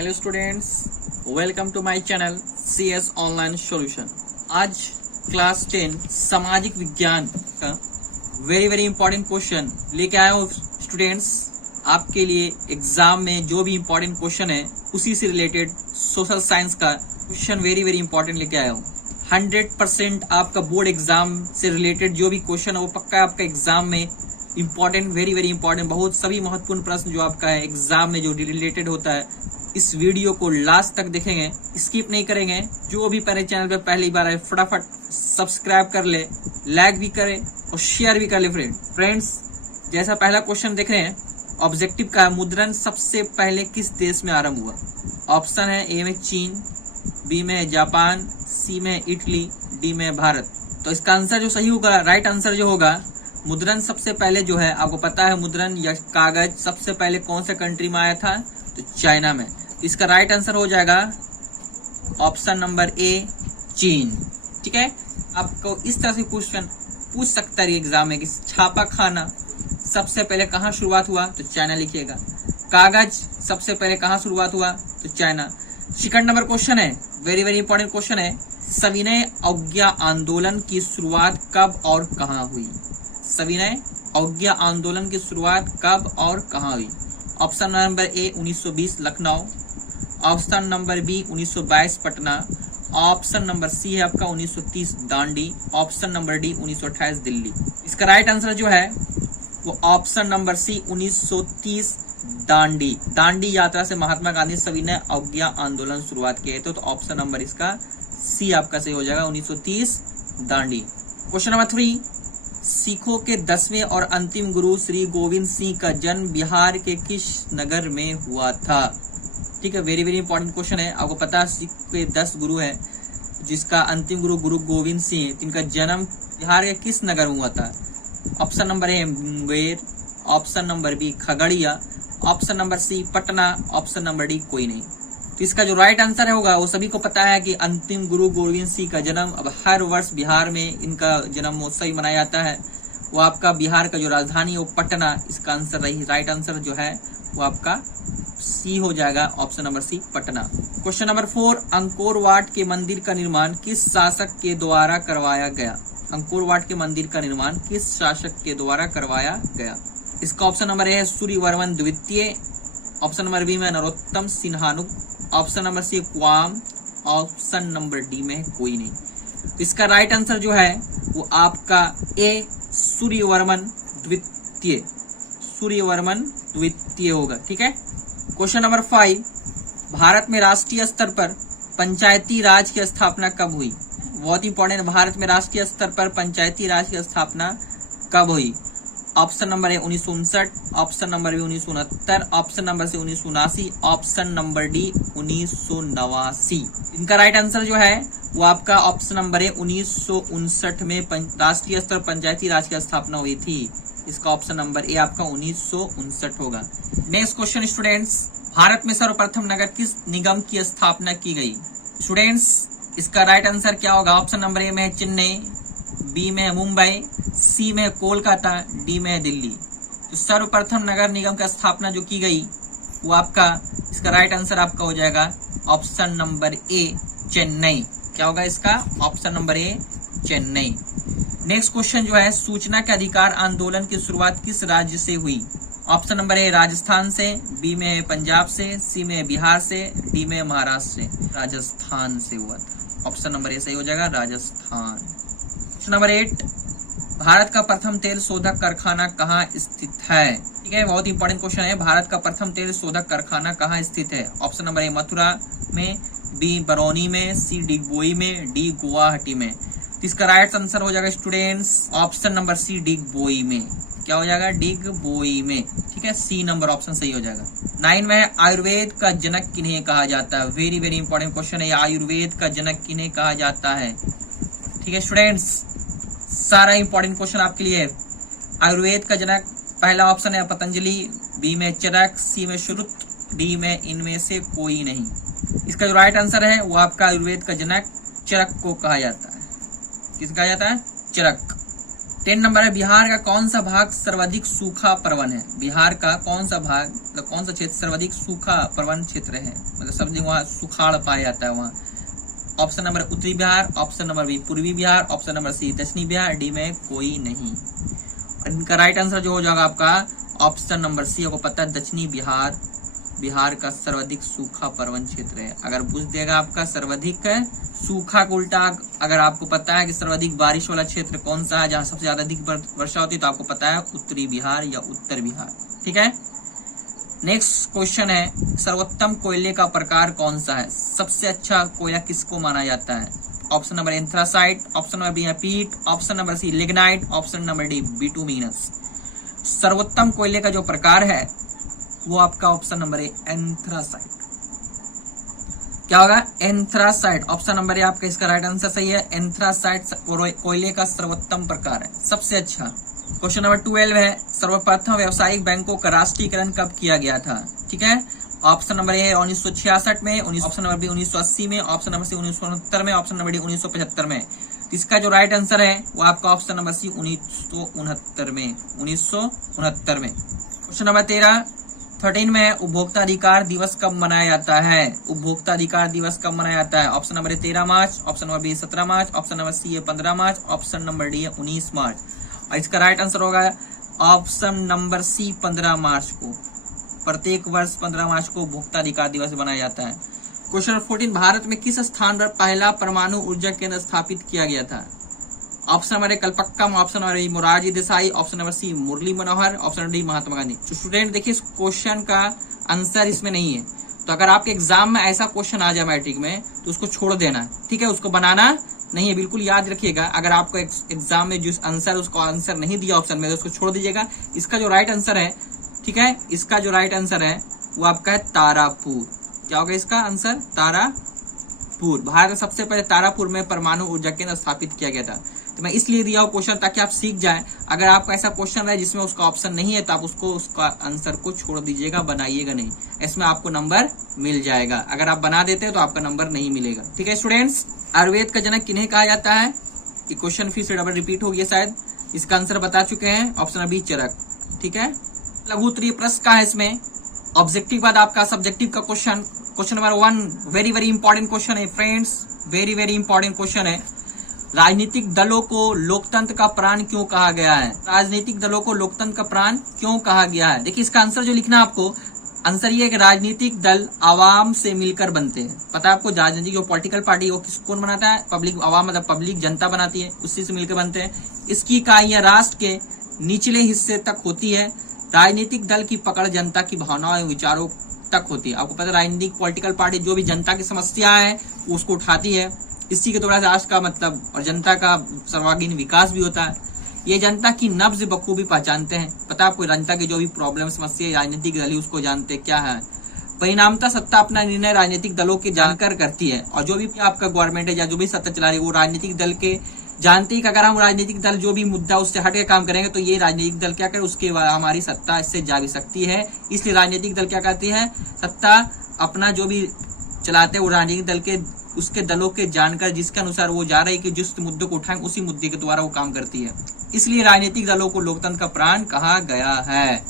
Hello students, welcome to my channel CS online solution. आज class 10 सामाजिक विज्ञान का वेरी इंपॉर्टेंट क्वेश्चन लेके आया हूँ स्टूडेंट्स। आपके लिए एग्जाम में जो भी इंपॉर्टेंट क्वेश्चन है उसी से रिलेटेड सोशल साइंस का क्वेश्चन वेरी इंपॉर्टेंट लेके आया हूँ। 100% आपका बोर्ड एग्जाम से रिलेटेड जो भी क्वेश्चन है वो पक्का आपका एग्जाम में इंपॉर्टेंट, वेरी इंपॉर्टेंट, बहुत सभी महत्वपूर्ण प्रश्न जो आपका है एग्जाम में जो रिलेटेड होता है। इस वीडियो को लास्ट तक देखेंगे, स्किप नहीं करेंगे। जो भी पहले चैनल पे पहली बार आए फटाफट सब्सक्राइब कर ले, लाइक भी करे और शेयर भी कर ले फ्रेंड्स। जैसा पहला क्वेश्चन देख रहे हैं, ऑब्जेक्टिव का मुद्रण सबसे पहले किस देश में आरंभ हुआ? ऑप्शन है ए में चीन, बी में जापान, सी में इटली, डी में भारत। तो इसका आंसर जो सही होगा, राइट आंसर जो होगा, मुद्रण सबसे पहले जो है, आपको पता है मुद्रण या कागज सबसे पहले कौन से कंट्री में आया था? तो चाइना में। इसका राइट आंसर हो जाएगा ऑप्शन नंबर ए, चीन। ठीक है, आपको इस तरह से क्वेश्चन पूछ सकता है एग्जाम में कि छापा खाना सबसे पहले कहाँ शुरुआत हुआ? तो चाइना लिखिएगा। कागज सबसे पहले कहाँ शुरुआत हुआ? तो चाइना। सेकंड नंबर क्वेश्चन है, वेरी इंपॉर्टेंट क्वेश्चन है, सविनय अवज्ञा आंदोलन की शुरुआत कब और कहाँ हुई? सविनय अवज्ञा आंदोलन की शुरुआत कब और कहाँ हुई? Option number A 1920 Lucknow, option number B 1922 Patna, option number C है आपका 1930 Dandi, option number D 1928 Delhi. इसका राइट आंसर जो है वो option number C 1930 Dandi. Dandi यात्रा से महात्मा गांधी सविनय अवज्ञा आंदोलन शुरुआत किए थे। तो ऑप्शन नंबर इसका सी आपका सही हो जाएगा, 1930 दांडी। क्वेश्चन नंबर 3, सिखों के 10वें और अंतिम गुरु श्री गोविंद सिंह का जन्म बिहार के किस नगर में हुआ था? ठीक है, वेरी इंपॉर्टेंट क्वेश्चन है। आपको पता है सिख के 10 गुरु है, जिसका अंतिम गुरु गुरु गोविंद सिंह, जिनका जन्म बिहार के किस नगर में हुआ था? Option number A Munger, option number B Khagaria, option number C Patna, option number D कोई नहीं। तो इसका जो राइट आंसर है होगा, वो सभी को पता है कि अंतिम गुरु गोविंद सिंह का जन्म अब हर वर्ष बिहार में इनका जन्म उत्सव मनाया जाता है। वो आपका बिहार का जो राजधानी है वो पटना। इसका आंसर रही, राइट आंसर जो है वो आपका सी हो जाएगा, option number C Patna. Question number 4, Angkor Wat के मंदिर का निर्माण किस शासक के द्वारा करवाया गया? अंकोर वाट के मंदिर का निर्माण किस शासक के द्वारा करवाया गया? इसका ऑप्शन नंबर ए है सूर्यवर्मन द्वितीय, ऑप्शन नंबर बी में Norodom Sihanouk, option number c Kwame, option number d में कोई नहीं। तो इसका राइट आंसर जो है वो आपका ए सूर्यवर्मन द्वितीय, सूर्यवर्मन द्वितीय होगा। ठीक है। क्वेश्चन नंबर 5, भारत में राष्ट्रीय स्तर पर पंचायती राज की स्थापना कब हुई? बहुत इंपॉर्टेंट, भारत में राष्ट्रीय स्तर पर पंचायती राज की स्थापना कब हुई? Option number A 1959, option number B 1969, option number C 1979, option number D 1989। इनका राइट आंसर जो है वो आपका ऑप्शन नंबर ए 1959 में राष्ट्रीय स्तर पंचायती राज की स्थापना हुई थी। इसका ऑप्शन नंबर ए आपका 1959 होगा। नेक्स्ट क्वेश्चन स्टूडेंट्स, भारत में सर्वप्रथम नगर किस निगम की स्थापना की गई? स्टूडेंट्स, इसका राइट आंसर क्या होगा? ऑप्शन नंबर ए में चेन्नई, बी में मुंबई, सी में कोलकाता, डी में दिल्ली। तो सर्वप्रथम नगर निगम की स्थापना जो की गई वो आपका, इसका राइट आंसर आपका हो जाएगा ऑप्शन नंबर ए चेन्नई। क्या होगा इसका? ऑप्शन नंबर ए चेन्नई। नेक्स्ट क्वेश्चन जो है, सूचना के अधिकार आंदोलन की शुरुआत किस राज्य से हुई? ऑप्शन नंबर ए राजस्थान से, बी में पंजाब से, सी में बिहार से, डी में महाराष्ट्र से। राजस्थान से हुआ था। ऑप्शन नंबर ए सही हो जाएगा, राजस्थान। क्वेश्चन नंबर 8, भारत का प्रथम तेल शोधक कारखाना कहाँ स्थित है? ठीक है, बहुत इंपॉर्टेंट क्वेश्चन है। भारत का प्रथम तेल शोधक कारखाना कहाँ स्थित है? ऑप्शन नंबर ए मथुरा में, बी बरौनी में, सी डिगबोई में, डी गुवाहाटी में। तो इसका राइट आंसर हो जाएगा students option number C Digboi में। क्या हो जाएगा? डिगबोई में। ठीक है, सी नंबर ऑप्शन सही हो जाएगा। 9 में है, आयुर्वेद का जनक किन्हें कहा जाता है? वेरी इंपॉर्टेंट क्वेश्चन है, आयुर्वेद का जनक किन्हें कहा जाता है? ठीक है स्टूडेंट्स, सारा इंपॉर्टेंट क्वेश्चन आपके लिए है। आयुर्वेद का जनक पहला ऑप्शन है पतंजलि, बी में चरक, सी में श्रुत, डी में इनमें से कोई नहीं। इसका जो राइट आंसर है वो आपका आयुर्वेद का जनक चरक को कहा जाता है। किस कहा जाता है? चरक। 10 नंबर है, बिहार का कौन सा भाग सर्वाधिक सूखा प्रवण है? बिहार का कौन सा भाग, मतलब कौन सा क्षेत्र सर्वाधिक सूखा प्रवण क्षेत्र है, मतलब सब दिन वहाँ सुखाड़ पाया जाता है वहाँ। ऑप्शन नंबर उत्तरी बिहार, ऑप्शन नंबर बी पूर्वी बिहार, ऑप्शन नंबर सी दक्षिणी बिहार, डी में कोई नहीं। इनका राइट आंसर जो हो जाएगा आपका ऑप्शन नंबर सी। आपको पता है दक्षिणी बिहार बिहार का सर्वाधिक सूखा प्रवण क्षेत्र है। अगर पूछ देगा आपका सर्वाधिक सूखा को उल्टा अगर आपको पता है कि सर्वाधिक बारिश वाला क्षेत्र कौन सा है जहां सबसे ज्यादा अधिक वर्षा होती है, तो आपको पता है उत्तरी बिहार या उत्तर बिहार। ठीक है, नेक्स्ट क्वेश्चन है, सर्वोत्तम कोयले का प्रकार कौन सा है? सबसे अच्छा कोयला किसको माना जाता है? Option number anthracite, option number b peat, option number c lignite, option number d bituminous. सर्वोत्तम कोयले का जो प्रकार है वो आपका ऑप्शन नंबर ए एंथ्रासाइट। क्या होगा? एंथ्रासाइट। ऑप्शन नंबर ए आपका इसका राइट आंसर सही है। एंथ्रासाइट कोयले का सर्वोत्तम प्रकार है, सबसे अच्छा। क्वेश्चन नंबर 12 है, सर्वप्रथम व्यावसायिक बैंकों का राष्ट्रीयकरण कब किया गया था? ठीक है, ऑप्शन नंबर ए 1966 में, ऑप्शन नंबर बी 1980 में, ऑप्शन नंबर सी 1969 में, ऑप्शन नंबर डी 1975 में। इसका जो राइट आंसर है वो आपका ऑप्शन नंबर सी 1969 में, 1969 में। क्वेश्चन नंबर 13 में, उपभोक्ता अधिकार दिवस कब मनाया जाता है? उपभोक्ता अधिकार दिवस कब मनाया जाता है? Option number A 13 March, option number B 17 March, option number C है 15 मार्च, ऑप्शन नंबर डी है 19 मार्च। और इसका राइट आंसर होगा ऑप्शन नंबर सी 15 मार्च को। प्रत्येक वर्ष 15 मार्च को उपभोक्ता अधिकार दिवस मनाया जाता है। क्वेश्चन 14, भारत में किस स्थान पर पहला परमाणु ऊर्जा केंद्र स्थापित किया गया था? Option number a Kalpakkam, option number b Morarji Desai, option number c Murli Manohar, option number d Mahatma Gandhi. तो स्टूडेंट देखिए, इस क्वेश्चन का आंसर इसमें नहीं है, तो अगर आपके एग्जाम में ऐसा क्वेश्चन आ जाए मैट्रिक में तो उसको छोड़ देना, ठीक है, उसको बनाना नहीं है, बिल्कुल याद रखिएगा। अगर आपको एग्जाम में जो आंसर उसको आंसर नहीं दिया ऑप्शन में तो उसको छोड़ दीजिएगा। इसका जो राइट आंसर है, ठीक है, इसका जो राइट आंसर है वो आपका है तारापुर। क्या होगा इसका आंसर? तारापुर। भारत में सबसे पहले तारापुर में परमाणु ऊर्जा केंद्र स्थापित किया गया था। तो मैं इसलिए दिया हूँ क्वेश्चन ताकि आप सीख जाएं। अगर आपका ऐसा क्वेश्चन है जिसमें उसका ऑप्शन नहीं है तो आप उसका आंसर को छोड़ दीजिएगा, बनाइएगा नहीं, इसमें आपको नंबर मिल जाएगा। अगर आप बना देते हैं तो आपका नंबर नहीं मिलेगा। ठीक है स्टूडेंट्स, आयुर्वेद का जनक किन्हें कहा जाता है? ये क्वेश्चन फिर से डबल रिपीट हो गया शायद, इसका आंसर बता चुके हैं, ऑप्शन बी चरक। ठीक है, लघु उत्तरीय प्रश्न का है इसमें, ऑब्जेक्टिव बाद आपका सब्जेक्टिव का question. Question number 1 very very important question है friends, very very important question है। राजनीतिक दलों को लोकतंत्र का प्राण क्यों कहा गया है? राजनीतिक दलों को लोकतंत्र का प्राण क्यों कहा गया है? देखिए इसका आंसर जो लिखना है आपको, आंसर ये है कि राजनीतिक दल आवाम से मिलकर बनते हैं। पता है आपको, राजनीतिक जो पॉलिटिकल पार्टी वो कौन बनाता है? पब्लिक, आवाम मतलब पब्लिक जनता बनाती है, उसी से मिलकर बनते हैं। इसकी इकाइयां राष्ट्र के निचले हिस्से तक होती है। राजनीतिक दल की पकड़ जनता की भावनाओं एवं विचारों तक होती है। आपको पता है राजनीतिक पॉलिटिकल पार्टी जो भी जनता की समस्या है उसको उठाती है, इसी के द्वारा राष्ट्र का मतलब और जनता का सर्वांगीण विकास भी होता है। ये जनता की नब्ज बखूबी पहचानते हैं। पता है आपको, जनता की जो भी प्रॉब्लम समस्या राजनीतिक दल ही उसको जानते क्या है। परिणामतः सत्ता अपना निर्णय राजनीतिक दलों के जानकर करती है, और जो भी आपका गवर्नमेंट है या जो भी सत्ता चला रही है वो राजनीतिक दल के जानते ही कि अगर हम राजनीतिक दल जो भी मुद्दा उससे हट के काम करेंगे तो ये राजनीतिक दल क्या करे, उसके हमारी सत्ता इससे जा भी सकती है। इसलिए राजनीतिक दल क्या करती है, सत्ता अपना जो भी चलाते हैं वो राजनीतिक दल के उसके दलों के जानकर जिसके अनुसार वो जा रही है कि जिस मुद्दे को उठाएंगे उसी मुद्दे के द्वारा वो काम करती है। इसलिए राजनीतिक दलों को लोकतंत्र का प्राण कहा गया है।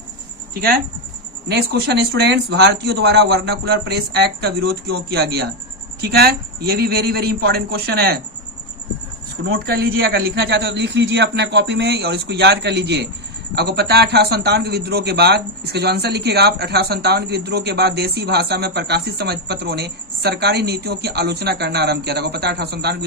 ठीक है, नेक्स्ट क्वेश्चन है स्टूडेंट्स, भारतीयों द्वारा वर्नाकुलर प्रेस एक्ट का विरोध क्यों किया गया? ठीक है, ये भी वेरी वेरी इंपॉर्टेंट क्वेश्चन है, इसको नोट कर लीजिए। अगर लिखना चाहते हो तो लिख लीजिए अपना कॉपी में और इसको याद कर लीजिए। आपको पता है 1857 के विद्रोह के बाद, इसका जो आंसर लिखेगा आप, 1857 के विद्रोह के बाद देसी भाषा में प्रकाशित समाचार पत्रों ने सरकारी नीतियों की आलोचना करना आरंभ किया था। आपको पता है 1857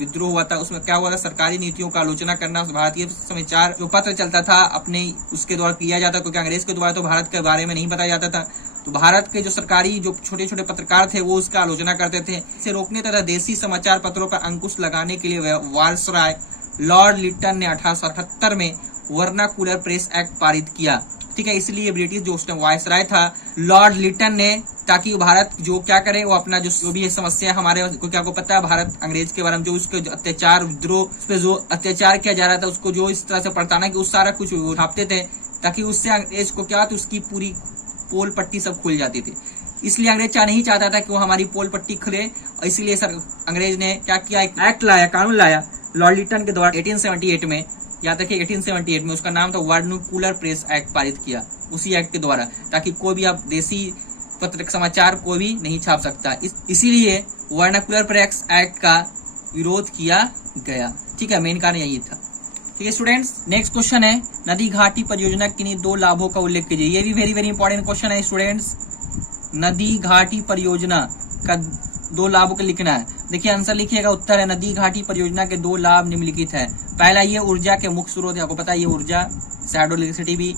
विद्रोह हुआ था, उसमें क्या हुआ था, सरकारी नीतियों का आलोचना करना। भारतीय समाचार जो पत्र चलता था अपने उसके द्वारा किया जाता, क्योंकि अंग्रेज के द्वारा तो भारत के बारे में नहीं बताया जाता था, तो भारत के जो सरकारी जो छोटे छोटे पत्रकार थे वो उसका आलोचना करते थे। इसे रोकने तथा देसी समाचार पत्रों पर अंकुश लगाने के लिए वायसराय लॉर्ड लिटन ने 1878 में वर्नाकुलर प्रेस एक्ट पारित किया। ठीक है, इसलिए ब्रिटिश जो उस टाइम वायसराय था लॉर्ड लिटन ने, ताकि भारत जो क्या करे वो अपना जो भी समस्या हमारे को, क्या आपको पता है भारत अंग्रेज के बारे में जो उसके अत्याचार विद्रोह उस पर जो अत्याचार किया जा रहा था उसको जो इस तरह से पड़ताना कि उस सारा कुछ उठाते थे, ताकि उससे अंग्रेज को क्या तो उसकी पूरी पोल पट्टी सब खुल जाती थी। इसलिए अंग्रेज नहीं चाहता था कि वो हमारी पोल पट्टी खुले, और इसलिए सर अंग्रेज ने क्या किया, एक एक्ट लाया, कानून लाया लॉर्ड लिटन के द्वारा 1878 में, याद रखिए 1878 में उसका नाम था वर्नाकुलर प्रेस एक्ट पारित किया उसी एक्ट के द्वारा, ताकि कोई भी आप देसी पत्र समाचार कोई भी नहीं छाप सकता, इसीलिए वर्नाकुलर प्रेस एक्ट का विरोध किया गया। ठीक है, मेन कारण यही था। ठीक है स्टूडेंट्स, नेक्स्ट क्वेश्चन है नदी घाटी परियोजना किन्हीं 2 लाभों का उल्लेख कीजिए। ये भी वेरी वेरी इंपॉर्टेंट क्वेश्चन है स्टूडेंट्स। नदी घाटी परियोजना का 2 लाभों का लिखना है। देखिए आंसर लिखिएगा, उत्तर है नदी घाटी परियोजना के 2 लाभ निम्नलिखित है। पहला, ये ऊर्जा के मुख्य स्रोत है, आपको पता है ये ऊर्जा से हाइड्रो इलेक्ट्रिसिटी भी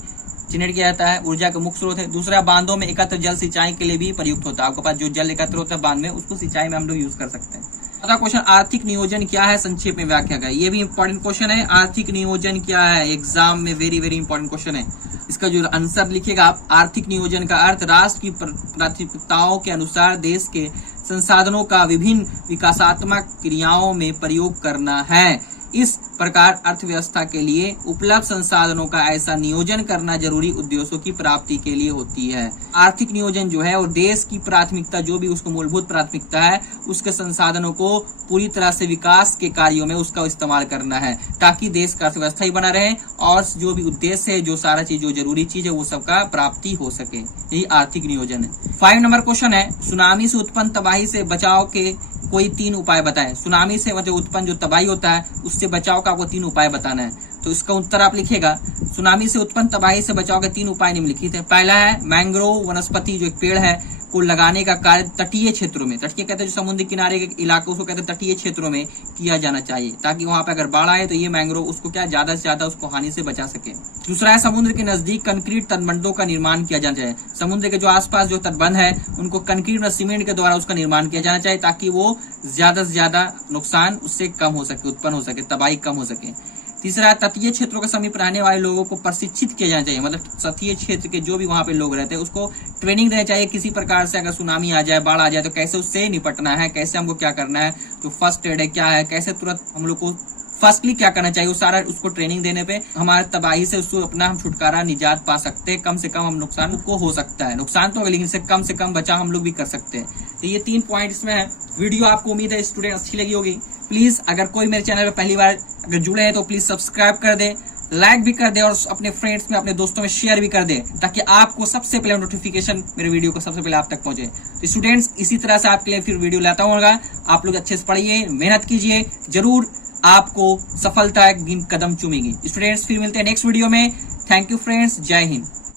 जनरेट किया जाता है, ऊर्जा के मुख्य स्रोत है। दूसरा, बांधों में एकत्र जल सिंचाई के लिए भी प्रयुक्त होता है। आपके पास जो जल एकत्र होता है बांध में, उसको सिंचाई में हम लोग यूज कर सकते हैं। अगला क्वेश्चन, आर्थिक नियोजन क्या है, संक्षेप में व्याख्या करें। ये भी इंपॉर्टेंट क्वेश्चन है, आर्थिक नियोजन क्या है, एग्जाम में वेरी वेरी इंपॉर्टेंट क्वेश्चन है। इसका जो आंसर लिखिएगा आप, आर्थिक नियोजन का अर्थ राष्ट्र की प्राथमिकताओं के अनुसार देश के संसाधनों का विभिन्न विकासात्मक क्रियाओं में प्रयोग करना है। इस प्रकार अर्थव्यवस्था के लिए उपलब्ध संसाधनों का ऐसा नियोजन करना जरूरी उद्देश्यों की प्राप्ति के लिए होती है। आर्थिक नियोजन जो है वो देश की प्राथमिकता, जो भी उसको मूलभूत प्राथमिकता है, उसके संसाधनों को पूरी तरह से विकास के कार्यों में उसका इस्तेमाल करना है, ताकि देश का अर्थव्यवस्था ही बना रहे और जो भी उद्देश्य है, जो सारा चीज, जो जरूरी चीज है, वो सबका प्राप्ति हो सके। यही आर्थिक नियोजन है। 5 नंबर क्वेश्चन है, सुनामी से उत्पन्न तबाही से बचाव के कोई 3 उपाय बताएं। सुनामी से मतलब उत्पन्न जो तबाही होता है उससे बचाव का आपको 3 उपाय बताना है। तो इसका उत्तर आप लिखिएगा, सुनामी से उत्पन्न तबाही से बचाव के 3 उपाय निम्नलिखित है। पहला है मैंग्रोव वनस्पति, जो एक पेड़ है, को लगाने का कार्य तटीय क्षेत्रों में, तटीय कहते हैं जो समुद्र किनारे के इलाके, उसको कहते हैं तटीय क्षेत्रों में किया जाना चाहिए, ताकि वहां पे अगर बाढ़ आए तो ये मैंग्रोव उसको क्या ज्यादा से ज्यादा उसको हानि से बचा सके। दूसरा है समुद्र के नजदीक कंक्रीट तटबंधों का निर्माण किया जाना चाहिए। समुद्र के जो आसपास जो तटबंध है उनको कंक्रीट और सीमेंट के द्वारा उसका निर्माण किया जाना चाहिए, ताकि वो ज्यादा से ज्यादा नुकसान उससे कम हो सके, उत्पन्न हो सके, तबाही कम हो सके। तीसरा, तटीय क्षेत्रों के समीप रहने वाले लोगों को प्रशिक्षित किया जाना चाहिए, मतलब तटीय क्षेत्र के जो भी वहां पे लोग रहते हैं उसको ट्रेनिंग देना चाहिए। किसी प्रकार से अगर सुनामी आ जाए, बाढ़ आ जाए तो कैसे उससे निपटना है, कैसे हमको क्या करना है, जो फर्स्ट एड है क्या है, कैसे तुरंत हम लोग को फर्स्टली क्या करना चाहिए, वो सारा उसको ट्रेनिंग देने पे हमारे तबाही से उसको अपना हम छुटकारा निजात पा सकते हैं। कम से कम हम नुकसान को हो सकता है, नुकसान तो लेकिन से कम बचाव हम लोग भी कर सकते हैं। तो ये 3 पॉइंट इसमें है। वीडियो आपको उम्मीद है स्टूडेंट अच्छी लगी होगी। प्लीज अगर कोई मेरे चैनल पे पहली बार अगर जुड़े हैं तो प्लीज सब्सक्राइब कर दे, लाइक भी कर दे और अपने फ्रेंड्स में, अपने दोस्तों में शेयर भी कर दे, ताकि आपको सबसे पहले नोटिफिकेशन मेरे वीडियो को सबसे पहले आप तक पहुंचे। तो स्टूडेंट्स, इसी तरह से आपके लिए फिर वीडियो लाता हूँ। आप लोग अच्छे से पढ़िए, मेहनत कीजिए, जरूर आपको सफलता की कदम चूमेगी। स्टूडेंट्स, फिर मिलते हैं नेक्स्ट वीडियो में। थैंक यू फ्रेंड्स, जय हिंद।